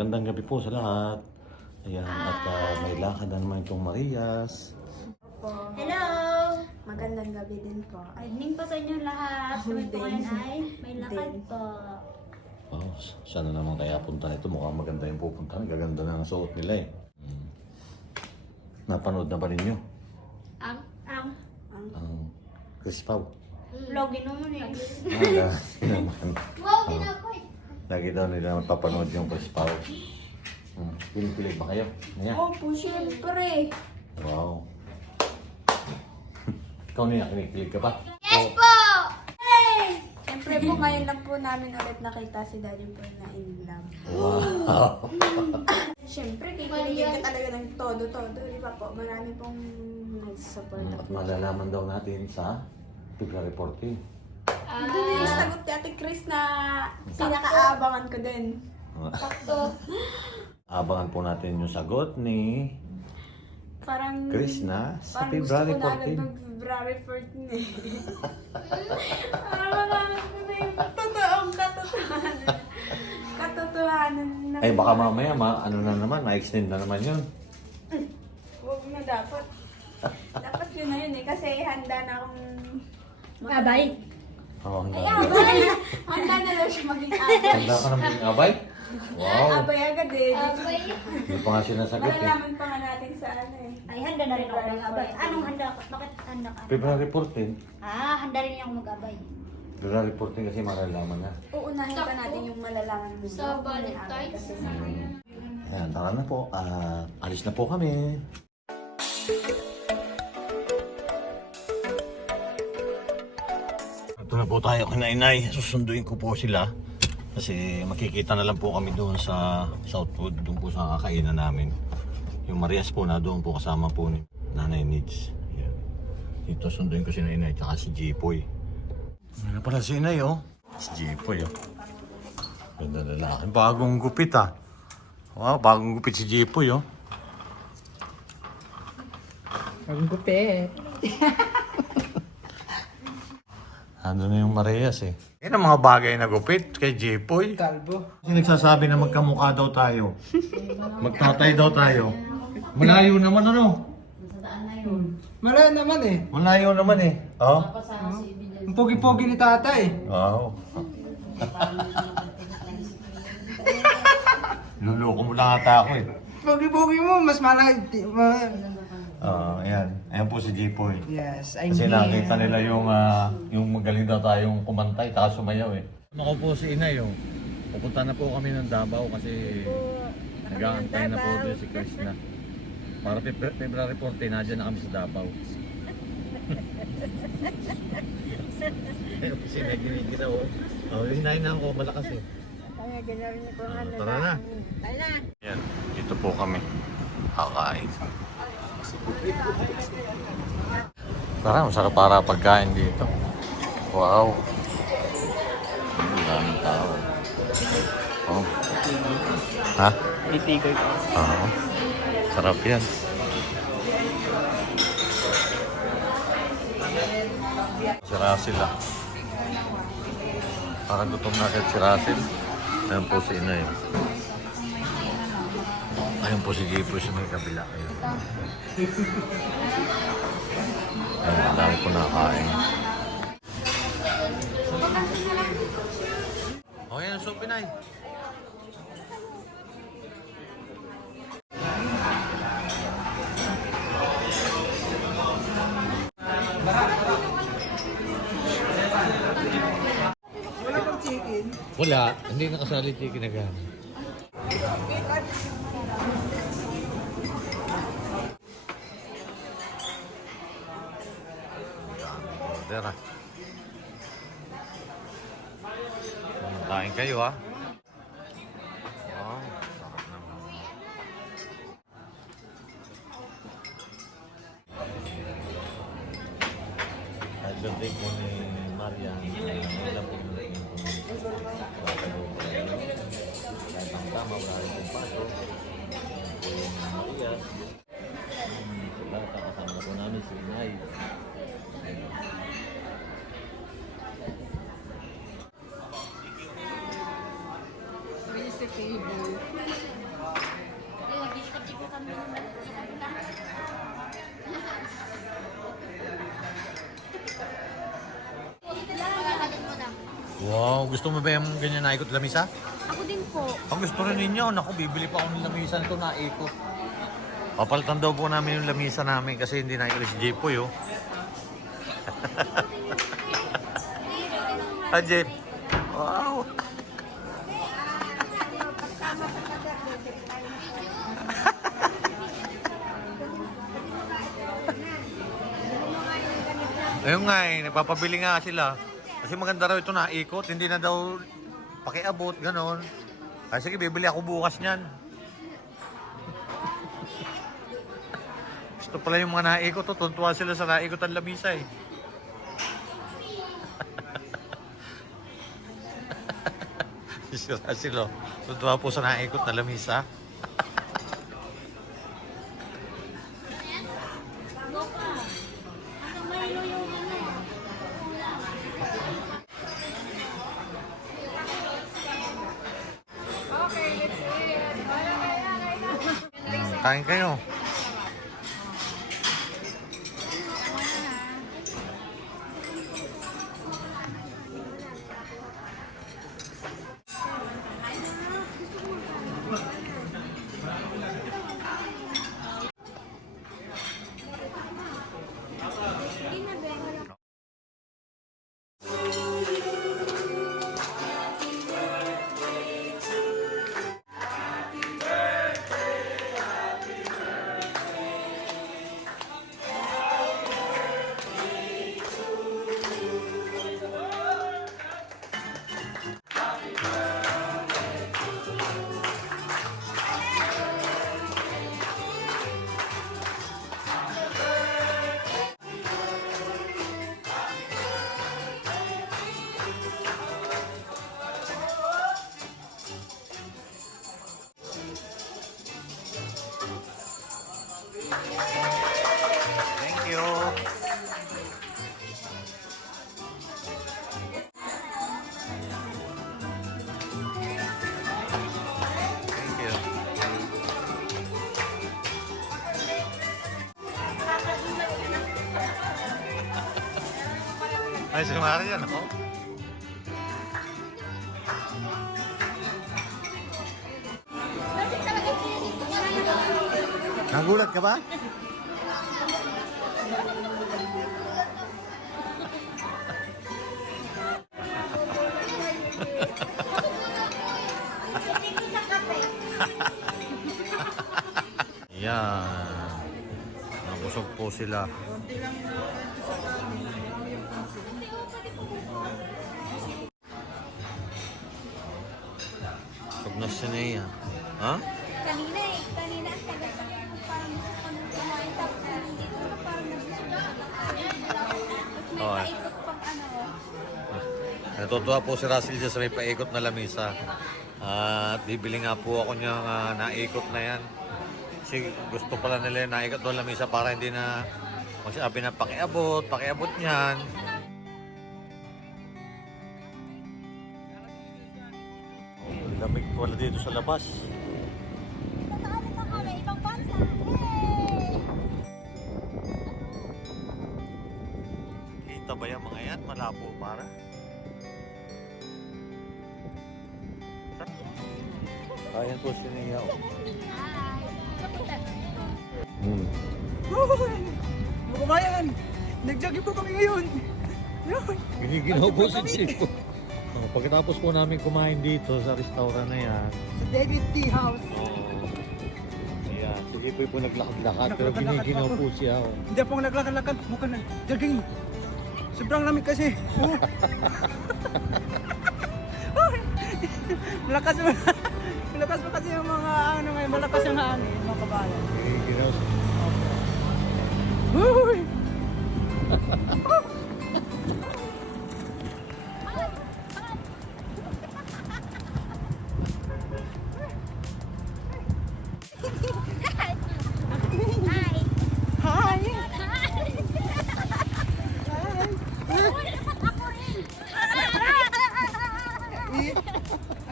magandang gabi po sa lahat. Ayan, at may lakad na naman itong Marias. Hello! Magandang gabi din po. Good evening po sa inyo lahat. Kami po ngayon ay may lakad po. Oh, saan na naman kaya punta nito? Mukhang maganda yung pupuntahan. Gaganda na ang suot nila eh. Napanood na ba ninyo? Ang Chris Pau. Logi naman eh. Wow, lagi daw nila mapapanood yung Chris Pau. Pinipilig ba kayo? Ayan. Opo, syempre. Wow. Ikaw nila, kinikilig ka ba? Yes po! Syempre po, ngayon lang po namin ulit nakita si Daddy po na in love. Wow. Syempre, kikiligin ka talaga ng todo-todo. Di ba po? Marami pong nag-support. At malalaman daw natin sa Pigla Reporting. Doon na yung sagot ni Ate Chris na pinaka-aabangan ko din. Sakto. Abangan po natin yung sagot ni Parang... Chris na sa Parang gusto February ko na agad 14. mag-February 14 eh. Parang malaman ko na yung totoong katotohanan. Katotohanan na. Ay baka mamaya ano na naman, na-extend na naman yun. Huwag na dapat. Dapat yun na yun eh. Kasi handa na akong... Abay. Oo, Ay, abay! Handa na daw siya maging abay. Handa ka naman yung abay? Wow. Abay agad eh. Abay. Hindi pa nga sinasagot eh. Malalaman pa nga natin sa ano eh. Ay, handa na rin ako mag-abay. Anong handa ka? Bakit handa ka? February 14. Handa rin ako mag-abay. February 14 kasi malalaman na. Uunahin pa natin yung malalaman mo. Sa Valentine's. Kasi Ayan, tara na po. Alis na po kami. Ito na po tayo kinainay. Susunduin ko po sila. Kasi makikita na lang po kami doon sa Southwood. Doon po sa kakainan namin. Yung Marias po na doon po kasama po ni Nanay Nids. Ayan. Dito sunduin ko si Nanay at si Jipoy. Ano pala si Inay oh. Si Jipoy oh. Ganda lalaki. Bagong gupit ah. Wow, bagong gupit si Jipoy oh. Ang gupit. Ano na yung Marias eh. Yan ang mga bagay na gupit kay Jipoy. Kalbo. Kasi nagsasabi na magkamukha daw tayo. Magtatay daw tayo. Malayo naman ano? Malayo naman eh. Malayo naman eh. Oh? Ang pogi-pogi ni tatay. Wow. Luloko mo lang ata ako eh. Pogi-pogi mo, mas malaki. Ayan. Ayan po si Jipoy. Yes, I Kasi mean. nakita nila yung magaling daw tayong kumantay, taka sumayaw eh. Ako po si Inay oh. Pupunta na po kami ng Davao kasi nag-aantay na po doon si Chris na. Para February 14, nadyan na kami sa Davao. Kasi nagiging oh. Oh, hinahin na ako, malakas eh. kaya gano'n niyo po ano. Tara na. Tayo na. Yan, dito po kami. Kakain. Tara, masarap para pagkain dito. Wow. Ang daming tao. Oh. Ha? Itikoy ko. Oo. Sarap yan. Si Russell ah. Parang gutom na agad si Russell. Ayan po si Inay. Ayan po si Jipoy sa may kabila. Ayan. Ayan, ang dami po nakakain. O yan, so Pinay. Wala, hindi nakasali chicken na gano'n. Tara. Kain kayo ah. Wow, sarap naman. At birthday po ni Marian, wala po yung kahit ang tama, wala rin pong paso. Yung Marias. Sila, kakasama po namin si Inay. Table. Wow, gusto mo ba yung ganyan na ikot lamisa? Ako din po. Ang gusto rin ninyo, naku, bibili pa ako ng lamisa nito na ikot. Papalitan daw po namin yung lamisa namin kasi hindi na ikot si Jepoy, oh. Ah, Jep. Wow. Ayun nga eh, nagpapabili nga sila. Kasi maganda raw ito na ikot, hindi na daw pakiabot, ganon. Ay sige, bibili ako bukas niyan. Gusto pala yung mga naikot, oh. Tuntua sila sa naikot ang lamisa eh. Sila sila, tuntua po sa naikot na lamisa. Go pa. Hanggang mahilo yung ano. Kain kayo. Thank you. Thank you. Ay, si Marian, ako. Nagulat ka ba? Yan. Nabusog po sila. Busog na si Nea. Ha? Kanina ang tagal pa yan. Parang gusto ko nang kumain. Tapos nandito na parang nabusog na. Tapos may Okay. paikot pang ano. Natutuwa po si Russell dyan sa may paikot na lamisa. At bibili nga po ako niyang naikot na yan. Kasi gusto pala nila yung naikot doon lamisa para hindi na magsabi na pakiabot niyan. Lamig pala dito sa labas. Nakaalit na kami. Ibang bansa. Yay! Kita ba yung mga yan? Malabo para. Ayan po si Nia. Hi. Kapunta. Mga kabayan, nag-jogging po kami ngayon. Giniginaw po si Chico. Pagkatapos po namin kumain dito sa restaurant na yan. Sa David Tea House. Ayan, sige po naglakad-lakad pero Naglakad-lakad giniginaw ako. po siya. Hindi ako naglakad-lakad, mukha na jogging. Sobrang lamig kasi. Oh. Malakas mo. Malakas mo kasi yung mga ano ngayon, malakas yung hangin, mga kabayan. Giniginaw siya. Uy! Hi. Hi!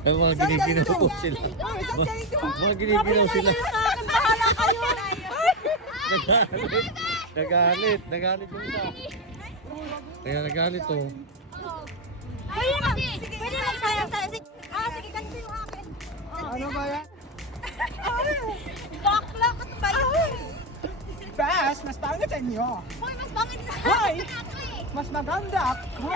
Ang mga giniginaw po sila. Mga giniginaw sila. Nagalit yung isa. Kaya nagalit oh. Kaya Pwede magsayang tayo. Sige, ganito yung akin. Ano ba yan? Bakla ka ba yun? Bas, mas pangit sa inyo. Hoy, mas bangit na Hoy! ako eh. Mas maganda ako.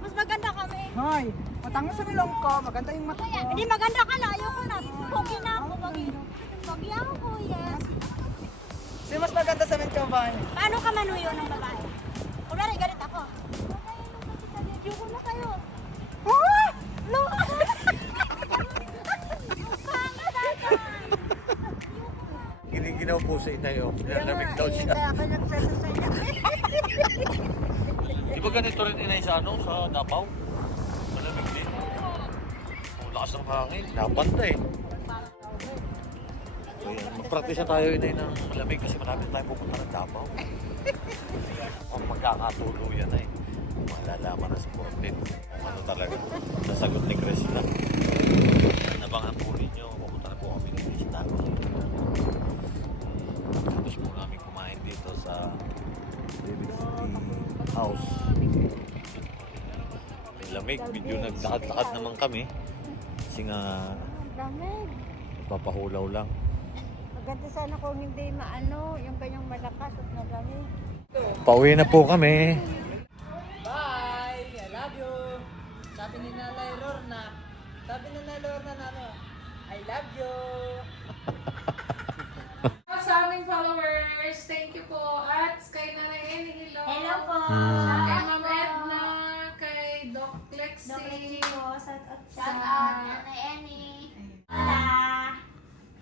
Mas maganda kami. Hoy, matangos sa nilong ko. Maganda yung mata ko. Hindi maganda ka na. Ayoko na. Pogi na ako. Pogi ako, kuya. Sino mas maganda sa mente ko ba? Paano ka manuyo ng babae? Kunwari, galit ako. Ayoko na kayo. Ah! No! Pangit ata. Giniginaw po sa inay, oh. Nilalamig daw siya. Kaya ako nagsasasaya. Di ba ganito rin inay sa ano, sa Davao? Malamig din. Oh, lakas ng hangin. Napanta eh. Ayan, magpraktisa tayo inay ng malamig kasi marami tayo pupunta ng Davao. Ang magkakatuluyan ay malalaman na sport din. Ano talaga, nasagot ni Chris na. Nabangan po ninyo, pupunta na po kami ng Davao. Tapos po namin kumain dito sa David City House. Ang lamig, medyo nagtakad-takad naman kami. Kasi nga, Lamig. papahulaw lang. Maganda sana kung hindi maano, yung kanyang malakas at malamig. Pauwi na po kami. Bye! I love you! Sabi ni Nanay Lorna. Sabi ni Nanay Lorna na ano, I love you! Sa aming followers, thank you po. At kay Nanay Eni, hello. Hello po. Kay Ma'am Edna, kay Doc Lexi. Lexi po. Shout Sa- out, Nanay Annie. Hola.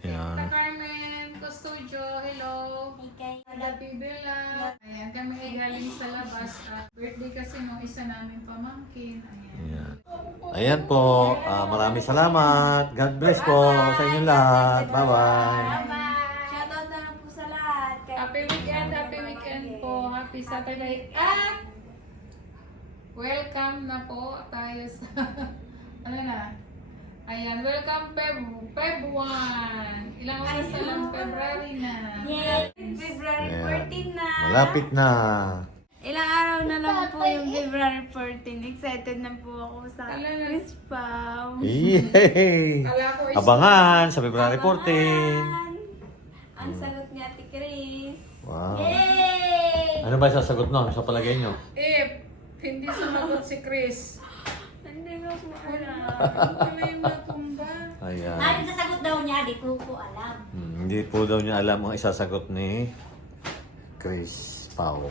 Yan. Kay Carmen Custodio, hello. Ikay. Happy Bella. Ayan, kami ay galing sa labas. At birthday kasi nung isa namin pamangkin. Ayan. Ayan. Ayan po. Maraming salamat. God bless po sa inyo lahat. Bye-bye. Shoutout na lang po sa lahat. Happy weekend po. Happy Saturday. At welcome na po tayo sa ano na? Ayan, welcome Feb 1. Ilang oras na lang February na. Yay! February Ayan. 14 na. Malapit na. Ilang araw na lang po yung February 14. Excited na po ako sa Talaga? Chris Pao. Yay! Kala ko is Abangan sa February 14. Ang sagot ni Ate Chris. Wow. Yay! Ano ba sasagot nun sa palagay nyo? if hindi sumagot si Chris. Hindi ko po Wala. alam. Wala yung matumba. Ayan. Ano sa sagot daw niya, di ko po alam. Hindi po daw niya alam ang isasagot ni Chris Pao.